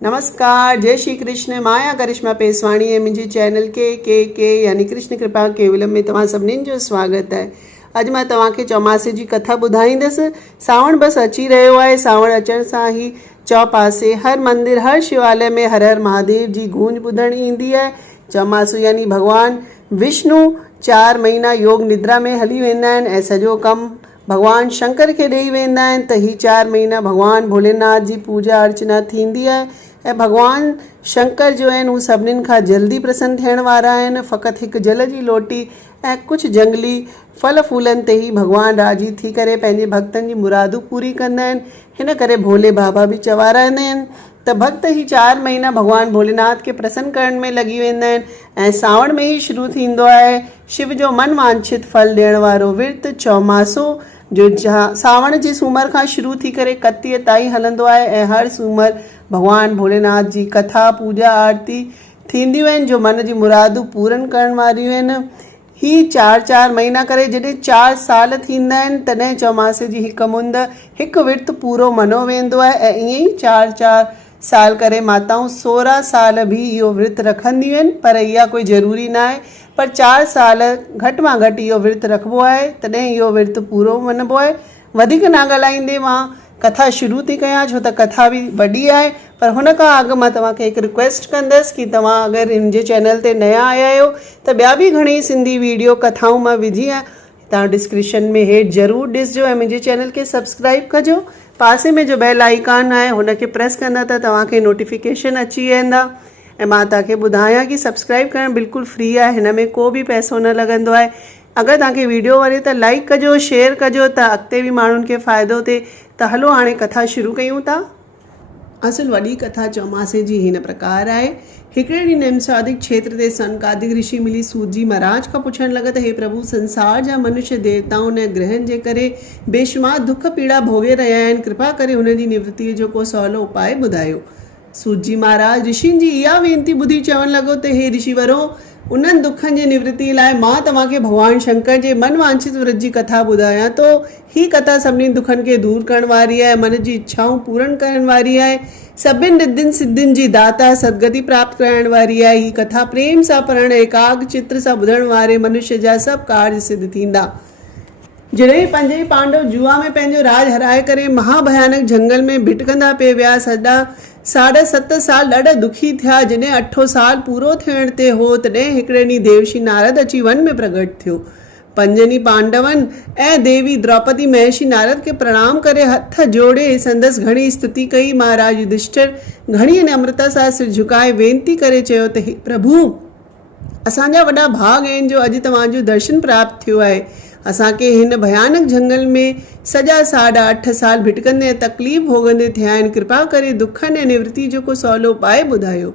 नमस्कार, जय श्री कृष्ण। माया करिश्मा पेसवाणी है मुझे चैनल के यानी कृष्ण कृपा केवलम में तव्हां सभिनीनि जो स्वागत है। अॼु मां तव्हांखे चौमासे जी कथा ॿुधाईंदसि। सावण बस अची रहियो आहे। सावण अचण सां ई चौपासे हर मंदिर हर शिवालय में हर हर महादेव जी गूंज ॿुधण ईंदी आहे। चौमासो यानी भगवान विष्णु 4 महीना योग निद्रा में हली वेंदा आहिनि ऐं सॼो कमु भगवान शंकर के ॾेई वेंदा आहिनि। त ही 4 महीना भगवान भोलेनाथ जी पूजा अर्चना थींदी आहे ऐं भगवान शंकर जो आहिनि हू सभिनीनि खां जल्दी प्रसन्न थियण वारा आहिनि। फ़क़ति हिकु जल जी लोटी ऐं कुझु जंगली फल फूलनि ते ई भगवान राजी थी करे पंहिंजे भक्तनि जी मुरादूं पूरी कंदा आहिनि। हिन करे भोले बाबा बि चवाराईंदा आहिनि त भक्त ही 4 महीना भगवान भोलेनाथ के प्रसन्न करण में लॻी वेंदा आहिनि ऐं सावण में ई शुरू थींदो आहे शिव जो मन वांछित फल ॾियण वारो विर्त चौमासो, जो सावण जी सूमर खां शुरू थी करे 31 ताईं हलंदो आहे ऐं हर सूमर भगवान भोलेनाथ जी कथा पूजा आरती थींदियूं आहिनि जो मन जी मुरादूं पूरन करण वारियूं आहिनि। ही 4 महीना करे जॾहिं 4 साल थींदा आहिनि तॾहिं चौमासे जी हिकु मुंद हिकु विर्त पूरो मनो वेंदो आहे ऐं ईअं ई 4 साल करे माताऊं 16 साल भी इहो विर्त रखंदियूं आहिनि। पर इहा कोई ज़रूरी न आहे, पर 4 साल घटि मां घटि इहो विर्त रखिबो आहे तॾहिं इहो विर्त पूरो मञिबो आहे। वधीक न ॻाल्हाईंदे मां कथा शुरू थी कयां छो त कथा बि वॾी आहे। पर हुन खां अॻु मां तव्हांखे हिकु रिक्वेस्ट कंदसि कि तव्हां अगरि मुंहिंजे चैनल ते नया आया आहियो त ॿिया बि घणी सिंधी वीडियो कथाऊं मां विझी आहे, तव्हां डिस्क्रिप्शन में हेठि ज़रूरु ॾिसजो ऐं मुंहिंजे चैनल खे सब्सक्राइब कजो। पासे में जो बेल आइकॉन आहे हुनखे प्रेस कंदा त तव्हांखे नोटिफिकेशन अची वेंदा। ऐं मां तव्हांखे ॿुधायां कि सब्सक्राइब करणु बिल्कुलु फ्री आहे, हिन में को बि पैसो न लॻंदो आहे। अगरि तव्हांखे वीडियो वणे त लाइक कजो, शेयर कजो त अॻिते बि माण्हुनि खे फ़ाइदो थिए। त हलो हाणे कथा शुरू कयूं था। असुल वॾी कथा चौमासे जी हिन प्रकार आहे। हिकिड़े ॾींहुं निमसादिक क्षेत्र ते सनकादिक ऋषि मिली सूत जी महाराज खां पुछण लॻा त हे प्रभु, संसार जा मनुष्य देवताउनि ऐं ग्रहनि जे करे बेशुमार दुख पीड़ा भोगे रहिया आहिनि। कृपा करे हुन जी निवृत्तीअ जो को सवलो उपाय ॿुधायो। सूत जी महाराज ऋषिनि जी इहा वेनती ॿुधी चवणु लॻो त हे ऋषिवरो, उन्हनि दुखनि जे निवृत्ति लाइ मां तव्हांखे भगवान शंकर जे मन वांछित व्रत जी कथा ॿुधायां थो। ही कथा सभिनी दुखनि खे दूर करण वारी आहे, मन जी इच्छाऊं पूरन करण वारी आहे, सभिनि रिद्धियुनि सिद्धियुनि जी दाता सदगति प्राप्त कराइण वारी आहे। ही कथा प्रेम सां पढ़ण एकाग्र चित्र सां ॿुधण वारे मनुष्य जा सभु कार्य सिद्ध थींदा। जॾहिं 5 पांडव जुआ में पंहिंजो राज हराए करे महाभयानक जंगल में भिटकंदा पिए विया, सॼा 7.5 साल ॾाढा दुखी थिया। जॾहिं 8 साल पूरो थियण ते हो तॾहिं हिकिड़े ॾींहुं देवशी नारद अची वन में प्रगट थियो। 5 पांडवनि ऐं देवी द्रौपदी महर्षि नारद के प्रणाम करे हथ जोड़े संदसि घणी स्तुति कई। महाराज युधिष्ठिर घणी नम्रता सां सिर झुकाए वेनती करे चयो त हे प्रभु, असांजा वॾा भाग आहिनि जो अॼु तव्हांजो दर्शन प्राप्त थियो आहे। असांखे हिन भयानक जंगल में सॼा 8.5 साल भिटकंदे तकलीफ़ भोगंदे थिया आहिनि। कृपा करे दुखनि ऐं निवृत्ति जो को सवलो उपाय ॿुधायो।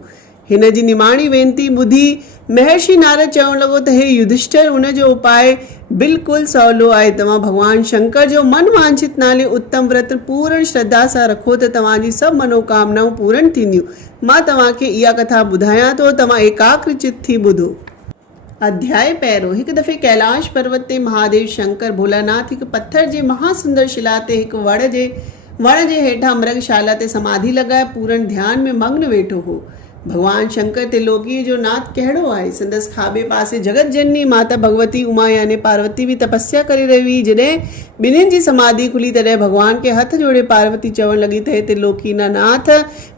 हिन जी निमाणी वेनती ॿुधी महर्षि नारद चवणु लॻो त हे युधिष्ठिर, हुन जो उपाय बिल्कुलु सवलो आहे। तव्हां भगवान शंकर जो मन वांछित नाले उत्तम व्रत पूर्ण श्रद्धा सां रखो त तव्हांजी सभु मनोकामनाऊं पूर्ण थींदियूं। मां तव्हांखे इहा कथा ॿुधायां थो, तव्हां एकाग्र चित थी ॿुधो। अध्याय पहिरों। हिकु दफ़े कैलाश पर्वत ते महादेव शंकर भोलानाथ हिकु पत्थर जे महासुंदर शिला ते हिकु वण जे हेठां मृगशाला ते समाधि लॻाए पूर्ण ध्यान में मग्न वेठो हो। भगवान शंकर ते लोकीअ जो नाथ कहिड़ो आहे। संदसि खाॿे पासे जगत जननी माता भगवती उमा यानी पार्वती बि तपस्या करे रही हुई। जॾहिं ॿिन्हिनि जी समाधि खुली तॾहिं भगवान खे हथ जोड़े पार्वती चवणु लॻी त हिते लोकी ना नाथ,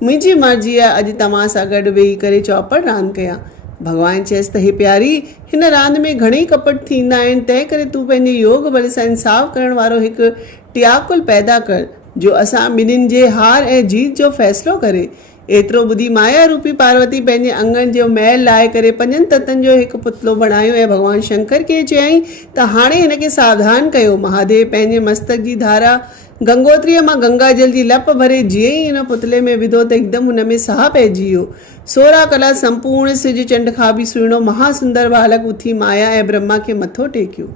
मुंहिंजी मर्ज़ी आहे अॼु तव्हां सां गॾु वेही करे चौपड़ रांदि कयां। भगवान चयसि त हे प्यारी, हिन रांदि में घणेई कपट थींदा आहिनि, तंहिं करे तूं पंहिंजे योग बल सां इंसाफ़ करण वारो हिकु टियाकुल पैदा कर जो असां ॿिन्हिनि जे हार ऐं जीत जो फ़ैसिलो करे। एतिरो ॿुधी माया रूपी पार्वती पंहिंजे अंगनि जो मैल लाहे करे 5 ततनि जो हिकु पुतलो बणायो ऐं भगवान शंकर खे चयईं त हाणे हिनखे सावधान कयो। महादेव पंहिंजे मस्तक जी धारा गंगोत्रीअ मां गंगा जल जी लप भरे जीअं ई हिन पुतले में विधो त हिकदमि हुन में साह पइजी वियो। 16 कला संपूर्ण सिज चंड खां बि सुहिणो महासुंदर बालक उथी माया ऐं ब्रह्मा खे मथो टेकियो।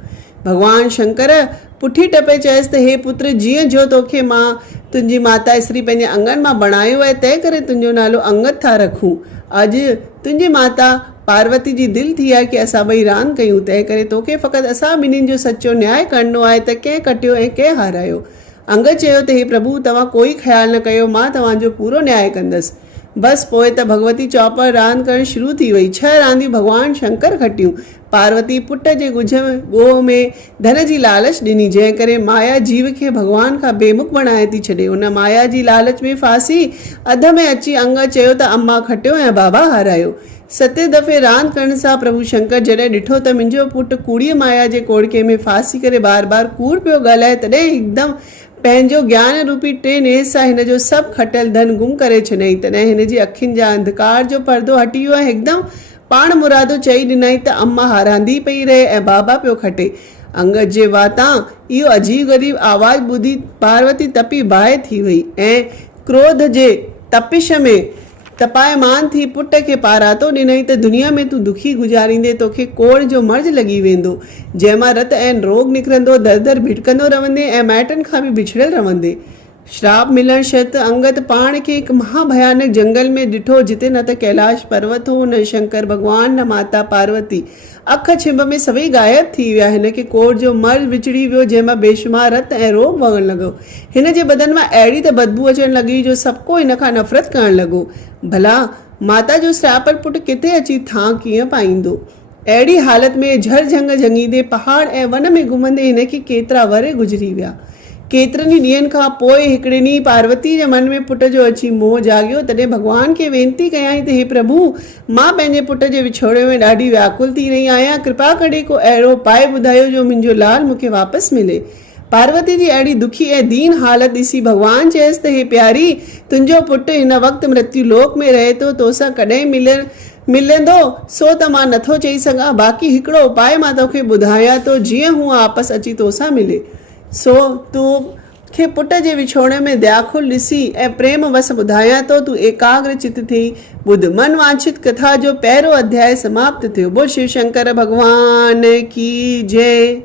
भगवान शंकर पुठी टपे चयसि त हे पुत्र, जीअं जो तोखे मां तुंहिंजी माता स्त्री पंहिंजे अंगनि मां बणायो आहे, तंहिं करे तुंहिंजो नालो अंगद था रखूं। अॼु तुंहिंजी माता पार्वती जी दिलि थी आहे कि असां ॿई रांदि कयूं, तंहिं करे तोखे फ़क़ति असां ॿिन्हिनि जो सचो न्याय करणो आहे त कंहिं कटियो ऐं कंहिं हारायो। अंगद चयो त हे प्रभु, तव्हां कोई ख़्यालु न कयो, मां तव्हांजो पूरो न्याय कंदसि। बस पोइ त भगवती चौपर रांदि करणु शुरू थी वई। 6 रांदियूं भॻवानु शंकर खटियूं। पार्वती पुट जे ॻोह में धन जी लालच ॾिनी, जंहिं करे माया जीव खे भॻवान खां बेमुख बणाए थी छॾे। उन माया जी लालच में फासी अध में अची अंग चयो त अम्मा खटियो ऐं बाबा हारायो। 7 दफ़े रांदि करण सां प्रभु शंकर जॾहिं ॾिठो त मुंहिंजो पुटु कूड़ीअ माया जे कोड़के में फासी करे बार बार कूड़ पियो ॻाल्हाए, तॾहिं हिकदमि पंहिंजो ज्ञान रूपी टे नेह सां हिन जो सभु खटियल धन गुम करे छॾियईं। तॾहिं हिन जी अखियुनि जा अंधकार जो पर्दो हटी वियो ऐं हिकदमि पाण मुरादो चई ॾिनई त अम्मा हारांदी पई रहे ऐं बाबा पियो खटे। अंगद जे वातां इहो अजीब ग़रीब आवाज़ ॿुधी पार्वती तपी बाहि थी वई ऐं क्रोध जे तपिश में तपायमान थी पुट खे पारातो ॾिनई त दुनिया में तूं दुखी गुज़ारींदे तोखे कोड़ जो मर्ज़ लॻी वेंदो, जंहिंमां रत ऐं रोग निकिरंदो, दर दर भिटकंदो रहंदे ऐं माइटनि खां बि बिछड़ियल रहंदे। श्राप मिलण शर्त अंगद पाण खे हिकु महाभयानक जंगल में ॾिठो, जिते न त कैलाश पर्वत हो, न शंकर भॻवान, न माता पार्वती। अख छिंभ में सभई गायब थी विया। हिन खे कोड़ जो मर्ज़ विचड़ी वियो, जंहिंमां बेशुमार रत ऐं रोग वहण लॻो। हिन जे बदन मां अहिड़ी त बदबू अचणु लॻी जो सभु को हिन खां नफ़रत करणु लॻो। भला माता जो श्रापल पुटु किथे अची थां कीअं पाईंदो? अहिड़ी हालत में झरझंग झंगींदे पहाड़ ऐं वन में घुमंदे हिन खे केतिरा वरे गुज़री विया। केतिरनि ई ॾींहंनि खां पोइ हिकिड़े ॾींहुं पार्वती जे मन में पुट जो अची मोह जाॻियो। तॾहिं भॻवान खे वेनती कयाईं त हे प्रभु, मां पंहिंजे पुट जे विछोड़े में ॾाढी व्याकुल थी रही आहियां। कृपा करे को अहिड़ो उपाय ॿुधायो जो मुंहिंजो लाल मूंखे वापसि मिले। पार्वती जी अहिड़ी दुखी ऐं दीन हालत ॾिसी भॻवानु चयसि त हे प्यारी, तुंहिंजो पुटु हिन वक़्तु मृत्यु लोक में रहे थो, तोसां कॾहिं मिलंदो सो त मां नथो चई सघां। बाक़ी हिकिड़ो उपाय मां तोखे ॿुधायां थो, जीअं हू वापसि अची तोसां मिले। सो तूं खे पुट जे विछोड़े में दयाखुल ॾिसी ऐं प्रेम वस ॿुधायां थो। तूं एकाग्र चित थी ॿुध। मन वांछित कथा जो पहिरियों अध्याय समाप्त थियो। बोल शिव शंकर भॻवान की जय।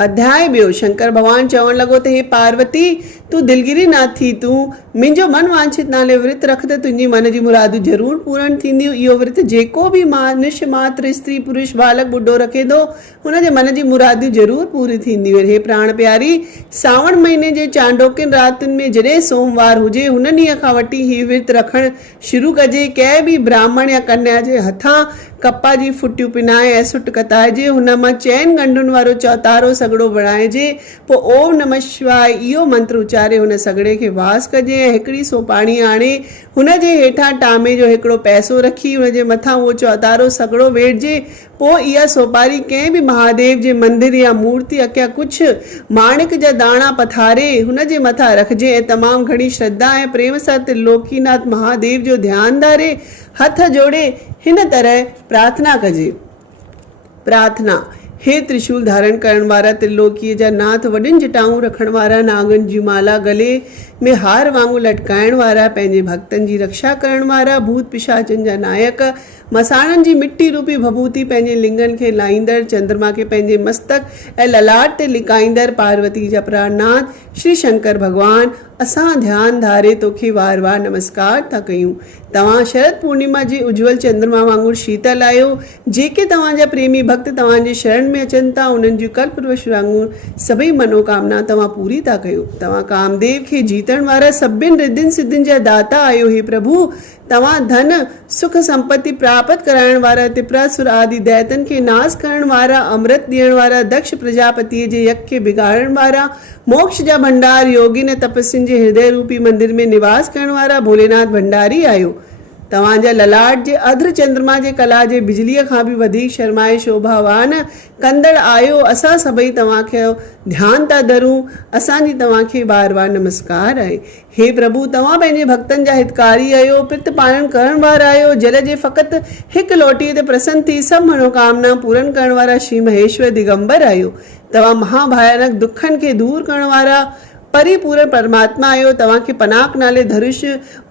अध्याय ॿियो। शंकर भॻवानु चवणु लॻो त हे पार्वती, तूं दिलगिरी न थी, तूं मुंहिंजो मन वांछित नाले विर्त रख त तुंहिंजी मन जी मुरादियूं ज़रूरु पूरन थींदियूं। इहो विर्त जेको बि मनुष्य मात्र स्त्री पुरुष बालक ॿुढो रखे थो, हुनजे मन जी मुरादियूं ज़रूरु पूरी थींदियूं आहिनि। हे प्राण प्यारी, सावण महीने जे चांडोकिन रातिनि में जॾहिं सोमवार हुजे, हुन ॾींहं खां वठी हीउ विर्त रखणु शुरू कजे। कंहिं बि ब्राह्मण या कन्या जे हथां कपा जी फुटियूं पिनाए ऐं सुट कताइजे। हुन मां चइनि ॻंढुनि वारो चौतारो सॻड़ो बणाइजे। पोइ ओम नमः शिवाय इहो मंत्र उचारे हुन सॻड़े खे वास कजे ऐं हिकिड़ी सोपाणी आणे हुन जे हेठां टामे जो हिकिड़ो पैसो रखी हुन जे मथां उहो चौतारो सॻड़ो वेठिजे। पोइ इहा सोपारी कंहिं बि महादेव जे मंदिर या मूर्ति अॻियां कुझु माणिक जा दाणा पथारे हुन जे मथां रखिजे ऐं तमामु घणी श्रद्धा ऐं प्रेम सां त्रिलोकीनाथ महादेव जो ध्यानु धारे हथ जोड़े हिन तरह प्रार्थना कजे। प्रार्थना। हे त्रिशूल धारण करण वारा त्रिलोकीअ जा नाथ, वॾियुनि जटाऊं रखण वारा, नागन जी माला गले में हार वांगुरु लटकाइण वारा, पंहिंजे भक्तनि जी रक्षा करण वारा, भूत पिशाचनि जा नायक, मसाणनि जी मिट्टी रूपी भभूति पंहिंजे लिंगनि खे लाहींदड़, चंद्रमा खे पंहिंजे मस्तक ऐं ललाट ते लिकाईंदड़, पार्वती जा प्राणनाथ श्री शंकर भॻवान, असां ध्यानु धारे तोखे वार वार नमस्कार था कयूं। तव्हां शरद पूर्णिमा जे उज्जवल चंद्रमा वांगुरु शीतल आहियो। जेके तव्हांजा प्रेमी भक्त तव्हांजे शरण में अचनि था, उन्हनि जूं कल्पवृक्ष वांगुरु सभई मनोकामना तव्हां पूरी था कयो। तव्हां कामदेव खे जीतण वारा सभिनि रिद्धियुनि सिद्धियुनि जा दाता आहियो। हे प्रभु, तव्हां धन सुख संपत्ति प्राप्त कराइण वारा, त्रिपुरासुर आदि दैतन खे नाश करण वारा, अमृत ॾियण वारा, दक्ष प्रजापतिअ जे यज्ञ खे बिगाड़ण वारा, मोक्ष जा भंडार, योगी न तपस्वियुनि जे हृदय रूपी मंदिर में निवास करण वारा भोलेनाथ भंडारी आहियो। तव्हांजा ललाट जे अध्र चंद्रमा जे कला जे बिजलीअ खां बि वधीक शर्माए शोभावान कंदड़ आहियो। असां सभई तव्हांखे ध्यानु था धरूं। असांजी तव्हांखे बार बार नमस्कार आहे। हे प्रभु, तव्हां पंहिंजे भक्तनि जा हितकारी आहियो, पित पालन करण वारा आहियो। जल जे फ़क़ति हिकु लोटीअ ते प्रसन्न थी सभु मनोकामना पूरन करण वारा श्री महेश्वर दिगंबर आहियो। तव्हां महाभयानक दुखनि खे दूर करण वारा परिपूर्ण परमात्मा आहियो। तव्हांखे पनाक नाले धनुष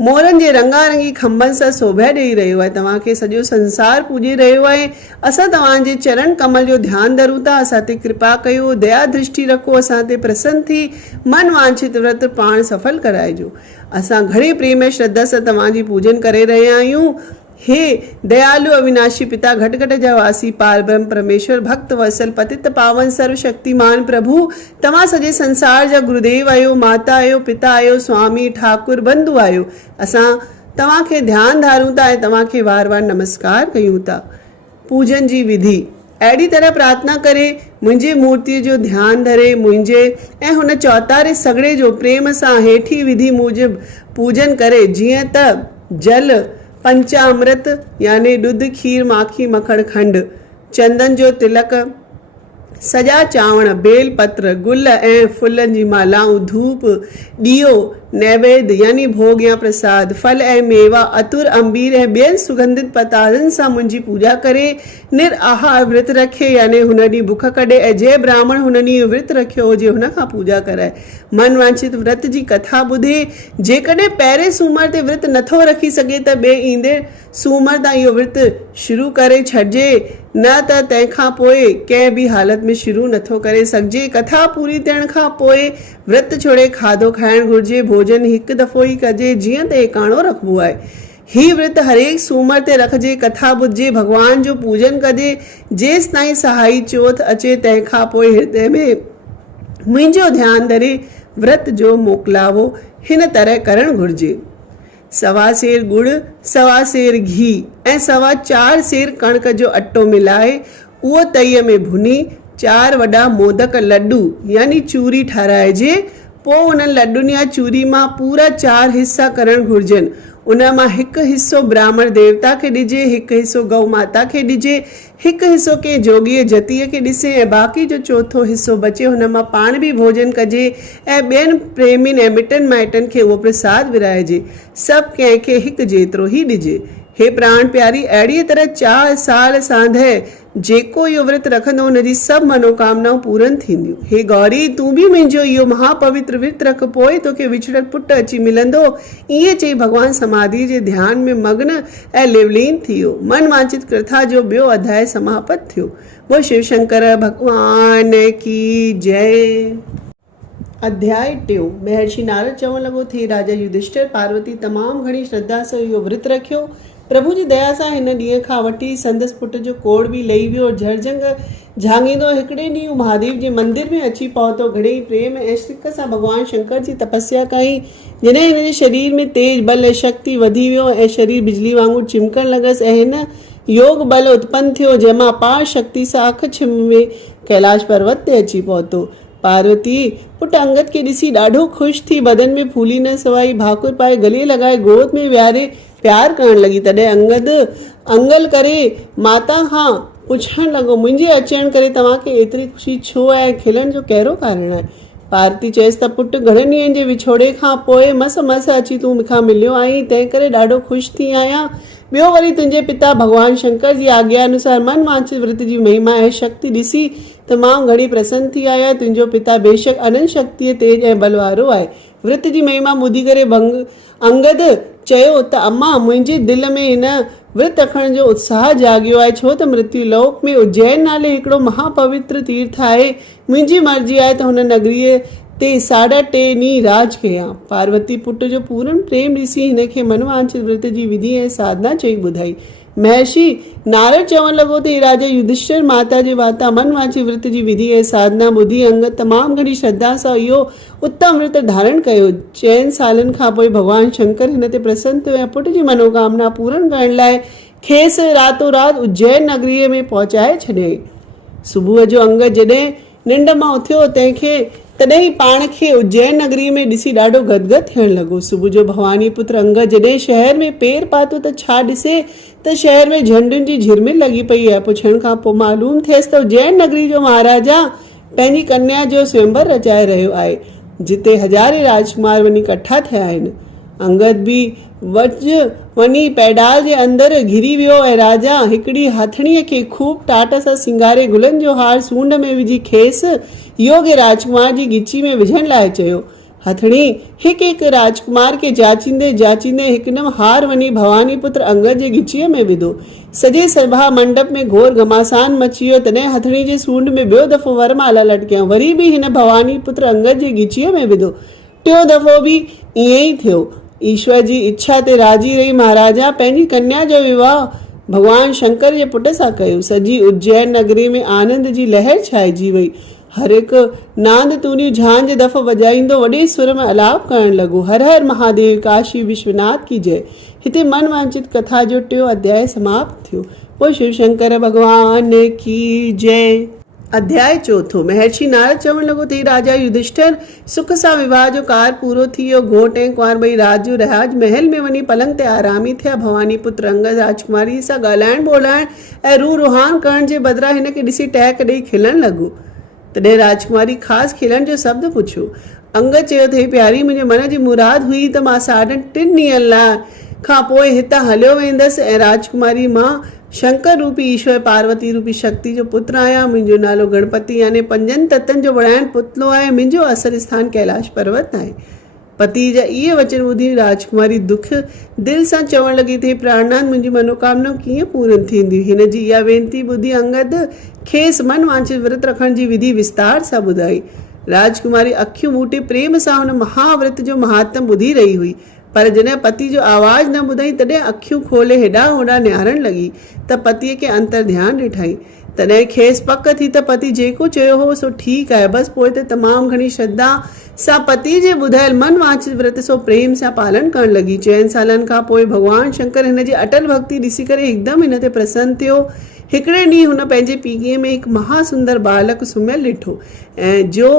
मोरनि जे रंगारंगी खंभनि सां शोभा ॾेई रहियो आहे। तव्हांखे सॼो संसार पूॼे रहियो आहे। असां तव्हांजे चरण कमल जो ध्यानु धरूं था। असां ते कृपा कयो, दया दृष्टि रखो, असां ते प्रसन्न थी मन वांछित व्रत पाण सफल कराइजो। असां घणे प्रेम ऐं श्रद्धा सां तव्हांजी पूजन करे रहिया आहियूं। हे दयालु अविनाशी पिता, घट घट जा वासी, पार ब्रह्म परमेश्वर, भक्त वत्सल, पतित पावन, सर्वशक्तिमान प्रभु, तव्हां सॼे संसार जा गुरुदेव आहियो, माता आहियो, पिता आहियो, स्वामी ठाकुर बंधु आहियो। असां तव्हांखे ध्यानु धारूं था ऐं तव्हांखे वार वार नमस्कार कयूं था। पूजन जी विधि अहिड़ी तरह प्रार्थना करे मुंहिंजी मूर्तिअ जो ध्यानु धरे मुंहिंजे ऐं हुन चौतारे सॻड़े जो प्रेम सां हेठी विधि मूजिब पूजन करे, जीअं त जल, पंचामृत यानी ॾुध, खीर, माखी, मखण, खंड, चंदन जो तिलक, सॼा चांवर, बेल पत्र, गुल ऐं फुलनि जी मालाऊं, धूप, ॾीओ, नैवेद्य यानी भोग या प्रसाद, फल ऐं मेवा, अतुर, अंबीर ऐं ॿियनि सुगंधित पदार्थनि सां मुंहिंजी पूजा करे निराहार विर्त रखे यानी हुन ॾींहुं बुख कढे ऐं जंहिं ब्राह्मण हुन ॾींहुं विर्त रखियो हुजे हुन खां पूजा कराए। मन वांछित विर्त जी कथा ॿुधे। जेकॾहिं पहिरें सूमर ते विर्त नथो रखी सघे त ॿिए ईंदड़ सूमर तां इहो विर्त शुरू करे छॾिजे, न त तंहिंखां पोइ कंहिं बि हालत में शुरू नथो करे सघिजे। कथा पूरी थियण खां पोइ विर्त छोड़े खाधो खाइणु घुरिजे। भोजन हिकु दफ़ो ई कजे, जीअं त एकाणो रखिबो आहे। ही विर्त हरेक सूमर ते रखिजे, कथा ॿुधिजे, भॻवान जो पूजन कजे जेसि ताईं सहाई चौथ अचे। तंहिंखां पोइ हृदय में मुंहिंजो ध्यानु धरे विर्त जो मोकिलावो हिन तरह करणु घुरिजे। 1.25 सेर गुड़, 1.25 सेर घी ऐं 4.25 सेर कणिक जो अटो मिलाए उहो तईअ में भुनी 4 वॾा मोदक लड्डू यानी चूरी ठाराइजे। पोइ उन्हनि लड्डुनि या चूरी मां पूरा 4 हिसा करणु घुरिजनि। उन मां हिकु हिसो ब्राह्मण देवता खे ॾिजे, हिकु हिसो गौ माता खे ॾिजे, हिकु हिसो कंहिं जोगीअ जतीअ खे ॾिसे ऐं बाक़ी जो चौथो हिसो बचे हुन मां पाण बि भोजन कजे ऐं ॿियनि प्रेमियुनि ऐं मिटनि माइटनि खे उहो प्रसाद विराइजे। सभु कंहिंखे हिकु जेतिरो ई ॾिजे। हे प्राण प्यारी, अहिड़ीअ तरह 4 साल सांधे जेको इहो विर्त रखंदो हुनजी सभु मनोकामनाऊं पूरन थींदियूं। हे गौरी, तूं बि मुंहिंजो इहो महापवित्र विर्त रख, पोइ तोखे विछड़ल पुटु अची मिलंदो। ईअं चई भॻवान समाधि जे ध्यान में मग्न ऐं लिवलीन थी वियो। मन वांछित कथा जो ॿियो अध्याय समाप्त थियो। वो शिव शंकर भगवान की जय। अध्याय 2। महर्षि नारद चवण लॻो, थे राजा युधिष्ठिर, पार्वती तमामु घणी श्रद्धा सां इहो विर्त रखियो। प्रभु जी दया सां हिन ॾींहं खां वठी संदसि पुट जो कोड़ बि लही वियो। झरझंग झांगींदो हिकिड़े ॾींहुं महादेव जे मंदिर में अची पहुतो। घणेई प्रेम ऐं सिक सां भॻवान शंकर जी तपस्या कई। जॾहिं हिन जे शरीर में तेज बल ऐं शक्ति वधी वियो ऐं शरीर बिजली वांगुरु चिमकण लॻसि ऐं हिन योग बल उत्पन्न थियो, जंहिंमां पार शक्ति सां अख छिम में कैलाश पर्वत ते अची पहुतो। पार्वती पुट अंगद खे ॾिसी ॾाढो ख़ुशि थी बदन में फूली न सवाई भाकुर पाए गले लॻाए गोद में विहारे प्यार करण लॻी। तॾहिं अंगद अंगल करे माता खां पुछण लॻो, मुंहिंजे अचण करे तव्हांखे एतिरी ख़ुशी छो आहे? खिलण जो कहिड़ो कारण आहे? पार्वती चयसि त पुट, घणनि ॾींहंनि जे विछोड़े खां पोइ मस अची तूं मूंखां मिलियो आहीं, तंहिं करे ॾाढो ख़ुशि थी आहियां। ॿियो वरी तुंहिंजे पिता भॻवान शंकर जी आज्ञा अनुसार मन वांछित विर्त जी महिमा ऐं शक्ति ॾिसी तमामु घणी प्रसन्न थी आहियां। तुंहिंजो पिता बेशक अनंत शक्तिअ तेज ऐं बल वारो आहे। विर्त जी महिमा ॿुधी करे अंगद चयो त अम्मा, मुंहिंजे दिलि में हिन विर्त रखण जो उत्साह जाॻियो आहे, छो त मृत्यु लोक में उज्जैन नाले हिकिड़ो महापवित्र तीर्थ आहे। मुंहिंजी मर्ज़ी आहे त हुन नगरीअ ते 3.5 ॾींहं राज कयां। पार्वती पुट जो पूर्ण प्रेम ॾिसी हिन खे मनवांछित विर्त जी विधि ऐं साधना चई ॿुधाई। महर्षि नारद चवण लॻो त राजा युधिष्ठिर माता जे वाता मनवांछित विर्त जी विधि ऐं साधना ॿुधी अंगद तमामु घणी श्रद्धा सां इहो उत्तम विर्त धारण कयो। 4 सालनि खां पोइ भॻवान शंकर हिन ते प्रसन्न थियो ऐं पुट जी मनोकामना पूर्ण करण लाइ खेसि रातो राति उज्जैन नगरीअ में पहुचाए छॾियईं। सुबुह जो अंगद जॾहिं निंड मां उथियो तॾहिं पाण खे उज्जैन नगरी में ॾिसी ॾाढो गदगद थियण लॻो। सुबुह जो भवानी पुत्र अंगद जॾहिं शहर में पेर पातो त छा ॾिसे त शहर में झंडुनि जी झिरमिल लॻी पई आहे। पुछण खां पोइ मालूम थियसि त उज्जैन नगरी जो महाराजा पंहिंजी कन्या जो स्वयंवर रचाए रहियो आहे, जिते हज़ारे राजकुमार वञी इकट्ठा थिया आहिनि। अंगद बि वञी पैडाल जे अंदरि घिरी वियो ऐं राजा हिकिड़ी हथणीअ खे खूब टाट सां सिंगारे गुलनि जो हार सूंड में विझी खेसि योग्य राजकुमार जी गिची में विझण लाइ चयो। हथणी हिकु राजकुमार खे जाचींदे हिकदमि हार वञी भवानी पुत्र अंगद जे गिचीअ में विधो। सॼे सभा मंडप में घोर घमासान मची वियो। तॾहिं हथणी जे सूंड में ॿियो दफ़ो वरमाला लटकिया, वरी बि हिन भवानी पुत्र अंगद जे गिचीअ में विधो। टियों दफ़ो बि ईअं ई थियो। ईश्वर जी इच्छा ते राजी रही महाराजा पंहिंजी कन्या जो विवाह भगवान शंकर जे पुट सां कयो। सॼी उज्जैन नगरी में आनंद जी लहर छाइजी वई। हर हिकु नांद तूरियूं झांझ दफ़ वॼाईंदो वॾे सुर में अलाप करणु लॻो। हर हर महादेव, काशी विश्वनाथ की जय। हिते मन वांछित कथा जो 3 अध्याय समाप्त थियो। पोइ शिव शंकर भगवान की जय। अध्याय 4। महर्षि नारद चवण लॻो थी राजा युधिष्ठिर सुख सां विवाह जो कार पूरो थी वियो। घोट ऐं कुंवार ॿई रात जो राज महल में वञी पलंग ते आरामी थिया। भवानी पुत्र अंगद राजकुमारी सां ॻाल्हाइण ॿोलाइण ऐं रूह रुहान करण जे बदिरां हिन खे ॾिसी टहक ॾेई खिलण लॻो। तॾहिं राजकुमारी ख़ासि खिलण जो शब्द पुछियो। अंगद चयो त हे प्यारी, मुंहिंजे मन जी मुराद हुई त मां साढनि 3 ॾींहंनि लाइ खां पोइ हितां हलियो वेंदसि ऐं राजकुमारी मां शंकर रूपी ईश्वर पार्वती रूपी शक्ति जो पुत्र आहियां। मुंहिंजो नालो गणपति यानी 5 तत्वनि जो वणाइण पुतलो आहे। मुंहिंजो असर स्थान कैलाश पर्वत आहे। पति जा इहे वचन ॿुधी राजकुमारी दुख दिलि सां चवण लॻी थी प्राणनाथ, मुंहिंजी मनोकामना कीअं पूरन थींदियूं। हिन जी इहा वेनती ॿुधी अंगद खेसि मन वांछित व्रत रखण जी विधि विस्तार सां ॿुधाई। राजकुमारी अखियूं मूटे प्रेम सां हुन महाव्रत जो महात्म ॿुधी रही हुई, पर जॾहिं पति जो आवाज़ न ॿुधई तॾहिं अखियूं खोले हेॾां होॾां निहारण लॻी त पतीअ खे अंतर ध्यानु ॾिठई। तॾहिं खेसि पक थी त पति जेको चयो हो सो ठीकु आहे। बसि पोइ त तमामु घणी श्रद्धा सां पति जे ॿुधायल मन वांछित व्रत सो प्रेम सां पालन करणु लॻी। 4 सालनि खां पोइ भॻवानु शंकर हिन जी अटल भक्ति ॾिसी करे हिकदमि हिन ते प्रसन्न थियो। हिकिड़े ॾींहुं हुन पंहिंजे पीघे में हिकु महासुंदर बालक सुम्हियल ॾिठो ऐं जो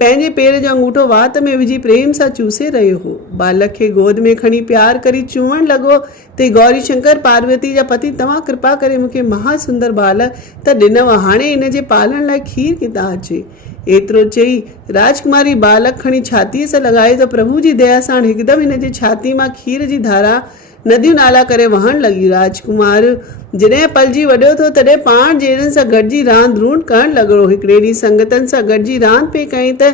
पंहिंजे पेर जो अंगूठो वात में विझी प्रेम सां चूसे रहियो हो। बालक खे गोद में खणी प्यार करी चूवण लॻो त गौरी शंकर पार्वती जा पति, तव्हां कृपा करे मूंखे महासुंदर बालक त ॾिनव, हाणे इन जे पालण लाइ खीर किथां अचे। एतिरो चई राजकुमारी बालक खणी छातीअ सां लॻाए त प्रभु जी दया सां हिकदमि हिन जे छाती मां खीर जी धारा नदियूं नाला करे वहण लॻी। राजकुमार जॾहिं पलजी वॾो थियो तॾहिं पाण जहिड़नि सां गॾिजी रांदि रूंड करणु लॻो। हिकिड़े ॾींहुं संगतनि सां गॾिजी रांदि पिए कई त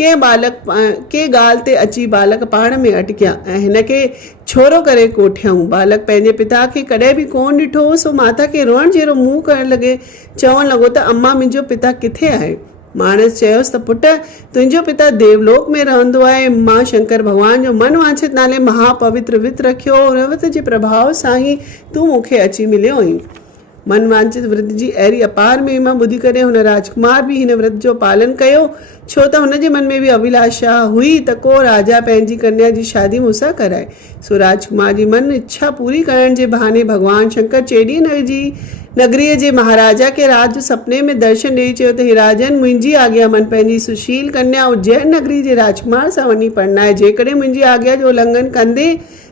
कंहिं ॻाल्हि ते अची बालक पाण में अटकिया ऐं हिन खे छोरो करे कोठियऊं। बालक पंहिंजे पिता खे कॾहिं बि कोन ॾिठो हो, सो माता खे रोअण जहिड़ो मुंहुं करणु लॻे। चवणु लॻो त अम्मा, मुंहिंजो पिता किथे आहे? माणस चयोसि त पुट, तुंहिंजो पिता देवलोक में रहंदो आहे। मां शंकर भॻवान जो मन वांछित नाले महापवित्र वित रखियो, वित जे प्रभाव सां ई तूं मूंखे अची मिलियो आहीं। मन वांछित व्रत जी अहिड़ी अपार महिमा ॿुधी करे हुन राजकुमार बि हिन व्रत जो पालन कयो, छो त हुनजे मन में बि अभिलाषा हुई त को राजा पंहिंजी कन्या जी शादी मूंसां कराए। सो राजकुमार जी मन इच्छा पूरी करण जे बहाने भॻवान शंकर चेडी नगरीअ जे महाराजा खे रात जो सपने में दर्शन ॾेई चयो त हे राजन, मुंहिंजी आज्ञा मन पंहिंजी सुशील कन्या उज्जैन नगरी जे राजकुमार सां वञी पढ़नाए। जेकॾहिं मुंहिंजी आज्ञा जो उल्लंघन कंदे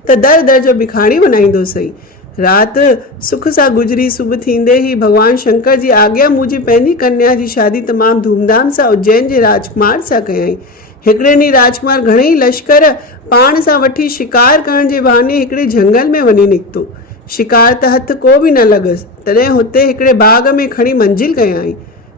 त दर दर जो भिखारी बनाईंदो सही। रात सुख सां गुजरी। सुबुह थींदे ई भॻवान शंकर जी आज्ञा मूजिबि पंहिंजी कन्या जी शादी तमामु धूमधाम सां उज्जैन जे राजकुमार सां कयईं। हिकिड़े ॾींहुं राजकुमार घणेई लश्कर पाण सां वठी शिकार करण जे बहाने हिकिड़े झंगल में वञी निकितो। शिकार त हथ को बि न लॻसि। तॾहिं हुते हिकिड़े बाग़ में खणी मंजिल कयाईं।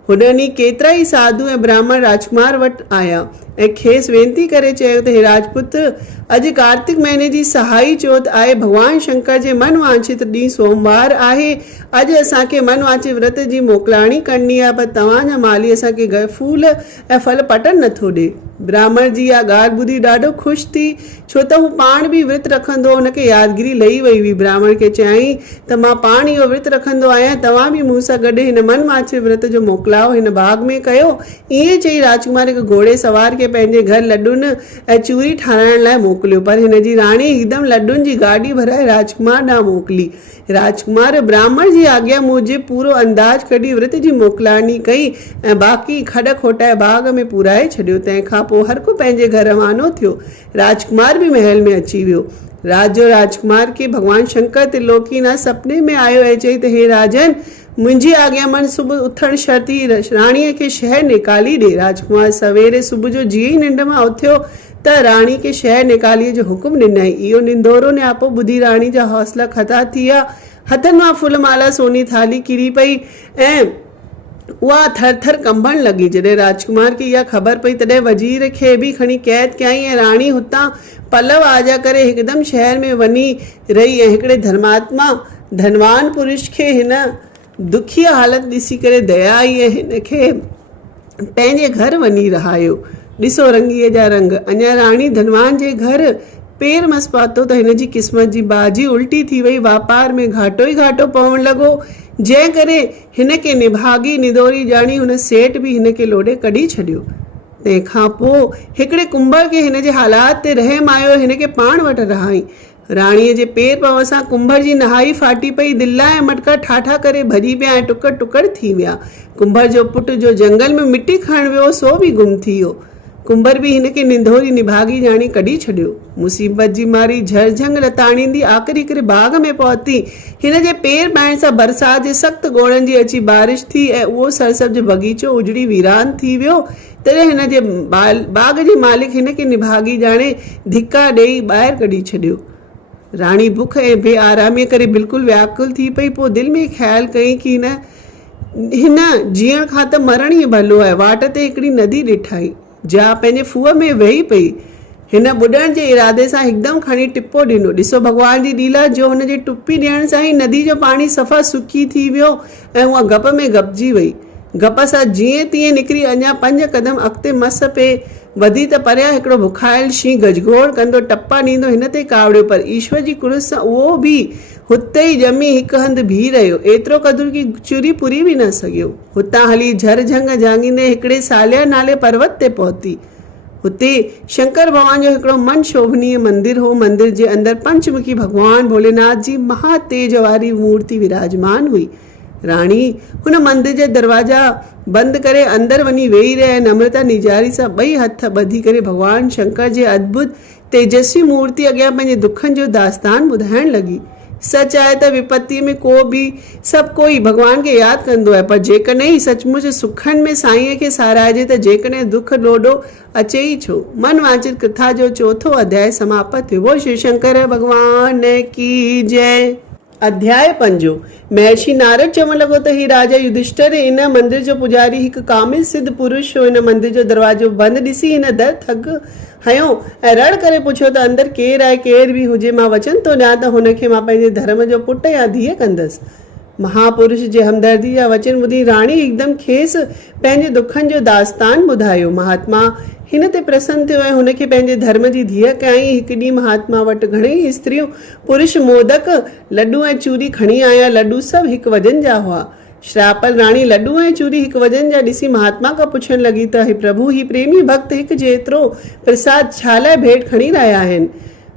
हुन ॾींहुं केतिरा ई साधु ऐं ब्राह्मण राजकुमार वटि आया ऐं खेसि वेनती करे चयो त हे राजपुत्र, अॼु कार्तिक महीने जी सहाई चौथ आहे। भॻवान शंकर जे मन वांछित ॾींहुं सोमवार आहे। अॼु असांखे मन वांछित व्रत जी मोकिलाणी करणी आहे, पर तव्हांजा माली असांखे फूल ऐं फल पटन नथो ॾे। ब्राह्मण जी इहा ॻाल्हि ॿुधी ॾाढो ख़ुशि थी, छो त हू पाण बि विर्त रखंदो। हुनखे यादगिरी लही वई हुई। ब्राह्मण खे चयाईं त मां पाण इहो विर्त रखंदो आहियां, तव्हां बि मूं सां गॾु हिन मन वांछित व्रत जो मोकिलाव हिन बाग में कयो। ईअं चई राजकुमार हिकु घोड़े सवार खे पंहिंजे घर लॾुनि ऐं चूरी ठाराइण लाइ मोकिलियो, पर हिन जी राणी हिकदमि लॾुनि जी गाॾी भराए राजकुमार ॾांहुं मोकिली। राजकुमार ब्राह्मण जी आज्ञा मूजिबि पूरो अंदाज़ कढी व्रत जी मोकिलाणी कई ऐं बाक़ी खॾ खोटाए बाग में पुराए छॾियो। तंहिंखां पोइ हर को पंहिंजे घर रवानो थियो। राजकुमार बि महल में अची वियो। रात जो राजकुमार खे भॻवान शंकर त्रिलोकीनाथ सपने में आयो ऐं चई त हे राजन, मुंहिंजी आज्ञा मन सुबुह उथण शर्ती राणीअ खे शहर निकाली ॾे। राजकुमार सवेरे सुबुह जो जीअं ई निंड मां उथियो त राणी खे शहर निकालीअ जो हुकुम ॾिनई। इहो निंदोरो न्यापो ॿुधी राणी जा हौसला खता थी विया। हथनि मां फुलमाला सोनी थाली किरी पई ऐं उहा थर थर कंबण लॻी। जॾहिं राजकुमार खे इहा ख़बर पई तॾहिं वज़ीर खे बि खणी क़ैद कयईं ऐं राणी हुतां पलव आजा करे हिकदमि शहर में वञी रही ऐं हिकिड़े धनवान पुरुष खे हिन दुखी हालत ॾिसी करे दया आई ऐं हिन खे पंहिंजे घर वञी रहायो। ॾिसो रंगीअ जा रंग। अञा राणी धनवान जे घर पेर मस पातो त हिन जी क़िस्मत जी बाजी उल्टी थी वई। वापार में घाटो ई घाटो पवणु लॻो। जंहिं करे हिन खे निभागी निदोरी ॼाणी हुन सेठ बि हिन खे लोॾे कढी छॾियो। तंहिंखां पोइ हिकिड़े कुंभर खे हिन जे हालात ते रहम आयो, हिन खे पाण वटि रहाई। राणीअ जे पेर पव सां कुंभर जी नहाई फाटी पई, दिला ऐं मटका ठाठा करे भॼी पिया ऐं टुकड़ टुकड़ थी विया। कुंभर जो पुटु जो जंगल में मिटी खणण वियो सो बि गुम थी वियो। कुंभर बि हिन खे निंधोरी निभागी ॼाणी कढी छॾियो। मुसीबत जी मारी झरझंग लताड़ींदी आख़िरी हिकिड़े बाग़ में पहुती। हिन जे पेर पाइण सां बरसाति जे सख़्तु ॻोढ़नि जी अची बारिश थी ऐं उहो सरसब्ज बगीचो उजड़ी वीरान थी वियो। तॾहिं हिन जे बाग़ जे मालिक हिन खे निभागी ॼाणे धिका ॾेई ॿाहिरि कढी छॾियो। राणी बुख ऐं बेआरामीअ करे बिल्कुलु व्याकुल थी पई। पोइ दिलि में ख़्यालु कई कि हिन जीअण खां त मरण ई भलो आहे। वाट ते हिकिड़ी नदी ॾिठाई, जा पंहिंजे खूह में वेही पई। हिन ॿुॾण जे इरादे सां हिकदमि खणी टिपो ॾिनो। ॾिसो भॻवान जी लीला, जो हुन जे टुपी ॾियण सां ई नदी जो पाणी सफ़ा सुकी थी वियो ऐं उहा गप में गपजी वई। गप सां जीअं तीअं निकिरी अञा 5 कदम अॻिते मस पे वधी त परियां हिकिड़ो बुखायल शींहुं गजगोड़ कंदो टप्पा ॾींदो हिन ते कावड़ियो, पर ईश्वर जी कुड़िस सां उहो बि हुते ई ॼमी हिकु हंधि बीह रहियो, एतिरो क़दुरु की चुरी पुरी बि न सघियो। हुतां हली झरझंग जांगींदे हिकिड़े सालिया नाले पर्वत ते पहुती। हुते शंकर भगवान जो हिकिड़ो मन शोभनीय मंदिर हो। मंदिर जे अंदरि पंचमुखी भगवान भोलेनाथ जी महा तेज वारी मूर्ति विराजमान हुई। राणी हुन मंदिर जे दरवाजा बंदि करे अंदरि वञी वेही रहे, नम्रता निजारी सां 2 हथ ॿधी करे भगवान शंकर जे अद्भुत तेजस्वी मूर्ति अॻियां पंहिंजे दुखनि जो दास्तान ॿुधाइण लॻी। सच आहे त विपत्तीअ में सभु कोई भगवान खे यादि कंदो आहे, पर जेकॾहिं सचमुच सुखनि में साईंअ खे साराइजे त जेकॾहिं दुख ॾोॾो अचे ई छो। मन वांचित कथा जो 4थो अध्याय समाप्त थियो। बोल श्री शंकर भगवान की जय। अध्याय 5। महर्षि नारद चवण लॻो त ही राजा युधिष्ठिर, इन मंदिर जो पुजारी हिकु कामिल सिद्ध पुरुष हो। इन मंदिर जो दरवाजो बंदि ॾिसी हिन दर थक हयो ऐं रड़ करे पुछियो त अंदरि केरु आहे। केर बि हुजे, मां वचन थो ॾियां त हुनखे मां पंहिंजे धर्म जो पुटु या धीअ कंदसि। महापुरुष जे हमदर्दी जा वचन ॿुधी राणी हिकदमि खेसि पंहिंजे दुखनि जो दास्तान ॿुधायो। महात्मा हिन ते प्रसन्न थियो ऐं हुनखे पंहिंजे धर्म जी धीअ कयाईं। हिकु ॾींहुं महात्मा वटि घणेई स्त्रियूं पुरुष मोदक लड्डू ऐं चूरी खणी आया। लड्डू सभु हिकु वजन जा हुआ। श्रापल राणी लड्डू ऐं चूरी हिकु वजन जा ॾिसी महात्मा खां पुछण लॻी त हे प्रभु, ही प्रेमी भक्त हिकु जेतिरो प्रसाद छा लाइ भेंट खणी रहिया आहिनि।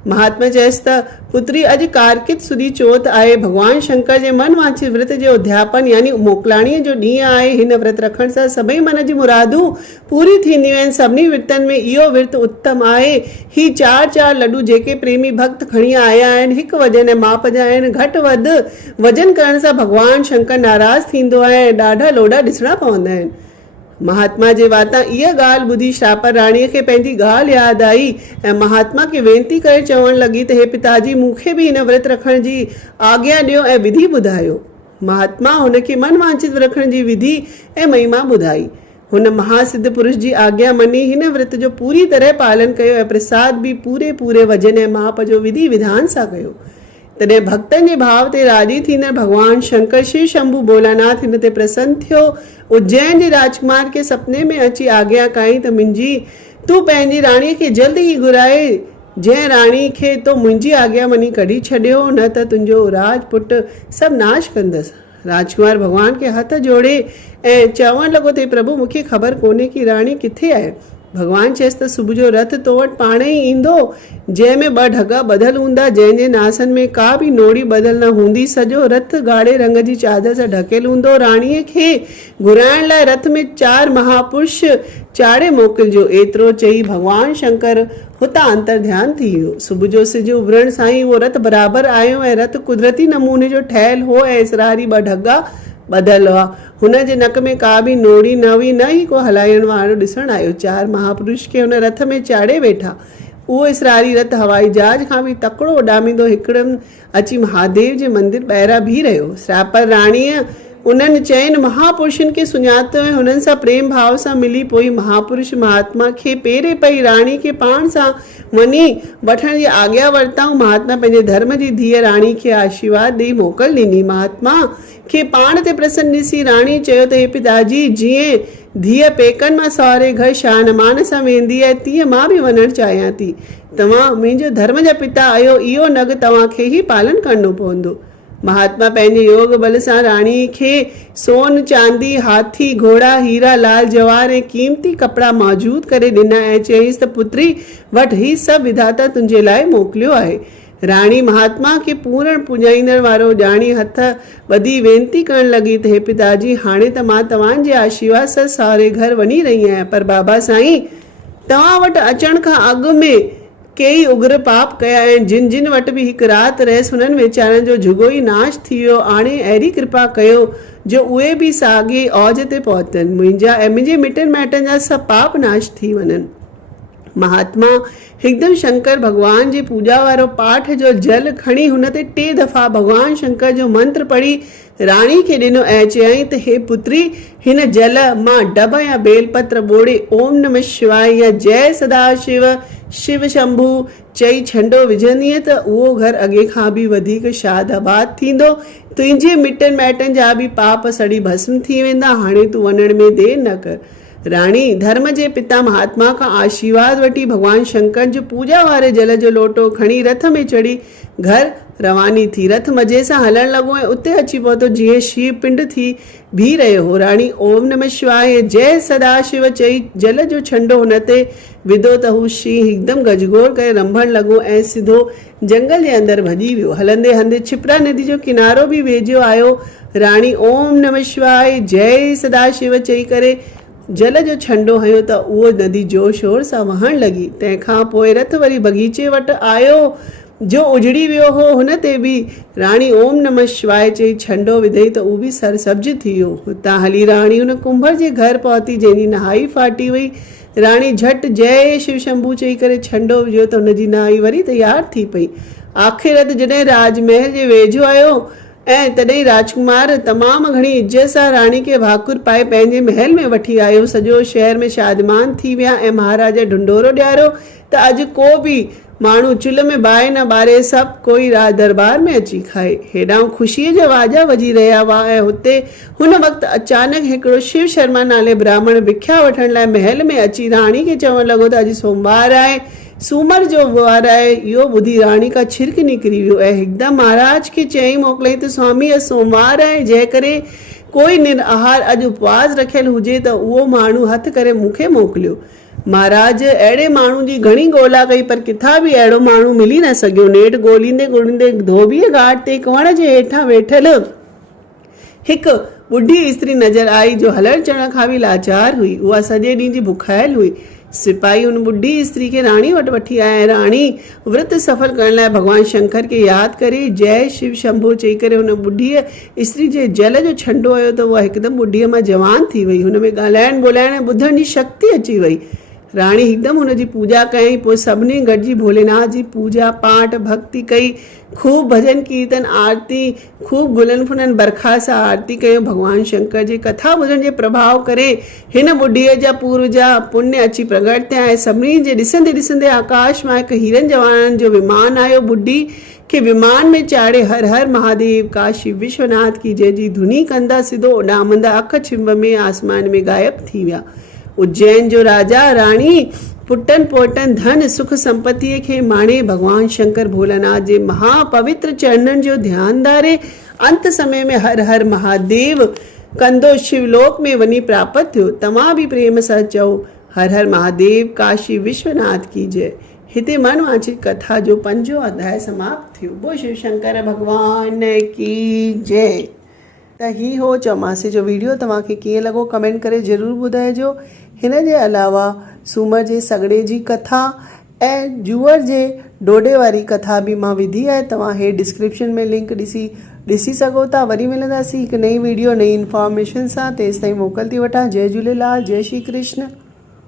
महात्मा चयसि त पुत्री, अॼु कार्तिक सुदी चौथ आहे। भगवान शंकर जे मन वांछित व्रत जो उद्यापन यानी मोकलाणीअ जो ॾींहुं आहे। हिन व्रत रखण सां सभई मन जी मुरादूं पूरी थींदियूं आहिनि। सभिनी विर्तनि में इहो विर्त उत्तम आहे। ही 4 लड्डू जेके प्रेमी भक्त खणी आया आहिनि, हिकु वजन ऐं माप जा आहिनि। घटि वधि वजन करण सां भगवान शंकर नाराज़ थींदो आहे ऐं ॾाढा लोॾा ॾिसणा पवंदा आहिनि। महात्मा जे वाता इहा ॻाल्हि ॿुधी श्रापर राणीअ खे पंहिंजी ॻाल्हि यादि आई ऐं महात्मा खे वेनती करे चवण लॻी त हे पिताजी, मूंखे बि हिन व्रत रखण जी आज्ञा ॾियो ऐं विधि ॿुधायो। महात्मा हुनखे मन वांछित रखण जी विधि ऐं महिमा ॿुधाई। हुन महासिद्ध पुरुष जी आज्ञा मनी हिन व्रत जो पूरी तरह पालन कयो ऐं प्रसाद बि पूरे वजन ऐं माप जो विधि विधान सां कयो। तॾहिं भक्तनि जे भाव ते राजी थींदड़ भगवान शंकर श्री शंभु भोलानाथ हिन ते प्रसन्न थियो। उज्जैन जे राजकुमार खे सपने में अची आज्ञा कई त तूं पंहिंजी राणीअ खे जल्द ई घुराए, जंहिं राणी खे तो मुंहिंजी आज्ञा मनी कढी छॾियो, न त तुंहिंजो राजपुट सभु नाश कंदसि। राजकुमार भगवान खे हथ जोड़े ऐं चवण लॻो त प्रभु, मूंखे ख़बर कोन्हे कि राणी किथे आहे। भगवान चयसि त सुबुह जो रथ तो वटि पाण ई ईंदो, जंहिंमें 2 ढगा ॿधल हूंदा, जंहिंजे नासनि में का बि नोड़ी ॿधल न हूंदी। सॼो रथ ॻाढ़े रंग जी चादर सां ढकियल हूंदो। राणीअ खे घुराइण लाइ रथ में 4 महापुरुष चाढ़े मोकिलिजो। एतिरो चई भगवान शंकर हुतां अंतर ध्यान थी वियो। सुबुह जो सिज उभरण सां ई उहो रथ बराबरि आयो ऐं रथ कुदरती नमूने जो ठहियल हो ऐं इसरारी 2 ढगा ॿधल हुआ। हुन जे नक में का बि नोड़ी न हुई, न ई को हलाइण वारो ॾिसण आयो। 4 महापुरुष खे हुन रथ में चाढ़े वेठा। उहो इसरारी रथ हवाई जहाज खां बि तकिड़ो उॾामींदो हिकदमि अची महादेव जे मंदिर ॿाहिरां बीह रहियो। श्रापर राणीअ उन्हनि चइनि महापुरुषनि खे सुञातो ऐं हुननि सां प्रेम भाव सां मिली पोइ महापुरुष महात्मा खे पेरे पई राणी खे पाण सां वञी वठण जी आज्ञा वरिताऊं। महात्मा पंहिंजे धर्म जी धीअ राणी खे आशीर्वाद ॾेई मोकल ॾिनी। महात्मा खे पाण ते प्रसन्न ॾिसी राणी चयो त हे पिताजी, जीअं धीअ पेकनि मां सहुरे घर शान मान सां वेंदी आहे, तीअं मां बि वञणु चाहियां थी। तव्हां मुंहिंजो धर्म जा पिता आहियो, इहो नग तव्हांखे ई पालन करणो पवंदो। महात्मा पंहिंजे योग बल सां राणी खे सोन चांदी हाथी घोड़ा हीरा लाल जवाहर ऐं क़ीमती कपिड़ा मौजूद करे ॾिना ऐं चयईंसि त पुत्री वटि ही सभु विधाता तुंहिंजे लाइ मोकिलियो आहे। राणी महात्मा खे पूरण पुॼाईंदड़ वारो ॼाणी हथ ॿधी वेनती करण लॻी त हे पिताजी, हाणे त मां तव्हांजे आशीर्वाद सां सहुरे घर वञी रही आहियां, पर बाबा साईं तव्हां वटि अचण खां अॻु में कई उग्र पाप कया आहिनि, जिन जिन वटि बि हिकु राति रहियसि हुननि वीचारनि जो जुगो ई नाश थी वियो। हाणे अहिड़ी कृपा कयो जो उहे बि साॻी औज ते पहुतनि, मुंहिंजा ऐं मुंहिंजे मिटनि माइटनि जा सभु पाप नाश थी वञनि। महात्मा हिकदमि शंकर भॻवान जी पूॼा वारो पाठ जो जल खणी हुन ते 3 दफ़ा भॻवान शंकर जो मंत्र पढ़ी राणी खे ॾिनो ऐं चयईं त हे पुत्री, हिन जल मां डब या बेलपत्र ॿोड़े ओम नमः शिवाय या जय सदाशिव शिव शंभू चई छंडो विझंदीअ त उहो घर अॻे खां बि वधीक शाद आबाद थींदो। तुंहिंजे मिटनि माइटनि जा बि पाप सड़ी भस्म थी वेंदा। हाणे तूं वञण में देरि न कर। राणी धर्म जे पिता महात्मा खां आशीर्वाद वठी भगवान शंकर जो पूजा वारे जल जो लोटो खणी रथ में चढ़ी घर रवानी थी। रथ मज़े सां हलण लॻो ऐं उते अची पहुतो जीअं शिव पिंड थी बीह रहियो हो। राणी ओम नमः शिवाय जय सदाशिव चई जल जो छंडो हुन ते विधो त हू शींहुं हिकदमि गजगोड़ करे रंभण लॻो ऐं सिधो जंगल जे अंदरि भॼी वियो। हलंदे हलंदे छिपरा नदी जो किनारो बि वेझो आयो। राणी ओम नमः शिवाय जय सदाशिव चई करे जल जो छंडो हयो त उहो नदी जोर शोर सां वहण लॻी। तंहिंखां पोइ रथ वरी बगीचे वटि आयो जो उजड़ी वियो हो। हुन ते बि राणी ओम नमः शिवाय चई छंडो विधई त उहो बि सरसब्ज थी वियो। हुतां हली राणी हुन कुंभर जे घर पहुती जंहिंजी नहाई फाटी वई। राणी झटि जय शिव शंभू चई करे छंडो विझो त हुनजी नहाई वरी तयार थी पई। आख़िर जॾहिं राजमहल जे वेझो आयो ऐं तॾहिं राजकुमार तमामु घणी इज़त सां राणी खे भाकुर पाए पंहिंजे महल में वठी आयो। सॼो शहर में शादमान थी विया ऐं महाराजा ढुंढोरो ॾियारो त अॼु को बि माण्हू चुल्ह में बाहि न ॿारे सभु कोई राज दरबार में अची खाए। हेॾां ख़ुशीअ जा वाजा वॼी रहिया हुआ ऐं हुते हुन वक़्तु अचानक हिकिड़ो शिव शर्मा नाले ब्राह्मण भिख्या वठण लाइ महल में अची राणी खे चवणु लॻो त अॼु सोमवार आहे, सूमर जो वार आहे। इहो ॿुधी राणी का छिरक निकिरी वियो ऐं हिकदमि महाराज खे चई मोकिलियईं त स्वामी अॼु सोमवार आहे, जंहिं करे कोई निराहार अॼु उपवास रखियलु हुजे त उहो माण्हू हथु करे मूंखे मोकिलियो। महाराज अहिड़े माण्हू जी घणी ॻोल्हा कई पर किथां बि अहिड़ो माण्हू मिली न सघियो। नेठि ॻोल्हींदे ॻोल्हींदे धोबीअ घाट ते वण जे हेठां वेठल हिकु ॿुढी स्त्री नज़र आई जो हलण चलण खां बि लाचार हुई। उहा सॼे ॾींहं जी बुखायल हुई। सिपाही हुन ॿुढी स्त्री खे राणी वटि वठी आया। राणी विर्त सफल करण लाइ भॻवान शंकर खे यादि करे जय शिव शंभू चई करे हुन ॿुढीअ स्त्री जे जल जो छंडो हुयो त उहा हिकदमि ॿुढीअ मां जवान थी वई। हुन में ॻाल्हाइण ॿोलाइण ऐं ॿुधण जी शक्ति अची वई। राणी हिकदमि हुनजी पूॼा कयईं। पोइ सभिनी गॾिजी भोलेनाथ जी पूॼा पाठ भक्ति कई। खूब भजन कीर्तन आरती खूब गुलनि फुलनि बरखा सां आरती कयो। भॻवान शंकर जी कथा ॿुधण जे प्रभाव करे हिन ॿुढीअ जा पूर्व जा पुण्य अची प्रगट थिया ऐं सभिनी जे ॾिसंदे ॾिसंदे आकाश मां हिकु हीरनि जवाननि जो विमान आयो। ॿुढी खे विमान में चाढ़े हर हर महादेव काशी विश्वनाथ की जय जी धुनी कंदा सिधो उॾामंदा अख छिंभ में आसमान में गायब थी विया। उज्जैन जो राजा राणी पुटनि पोटनि धन सुख संपत्तिअ खे माणे भॻवान शंकर भोलानाथ जे महापवित्र चरणनि जो ध्यानु धारे अंत समय में हर हर महादेव कंदो शिवलोक में वञी प्राप्त थियो। तव्हां बि प्रेम सां चओ हर हर महादेव काशी विश्वनाथ की जय। हिते मनवांछित कथा जो 5 अध्याय समाप्त थियो। बोल शिव शंकर भगवान की जय। त ही हो चौमासे जो वीडियो। तव्हांखे कीअं लॻो कमेंट करे ज़रूरु ॿुधाइजो। हिन जे अलावा सूमर जे सॻड़े जी कथा ऐं जूअर जे डोडे वारी कथा बि मां विधी आहे। तव्हां हे डिस्क्रिप्शन में लिंक ॾिसी सघो था। वरी मिलंदासीं हिकु नई वीडियो नई इंफॉर्मेशन सां। तेसिताईं मोकल थी वठां। जय झूलेलाल, जय श्री कृष्ण।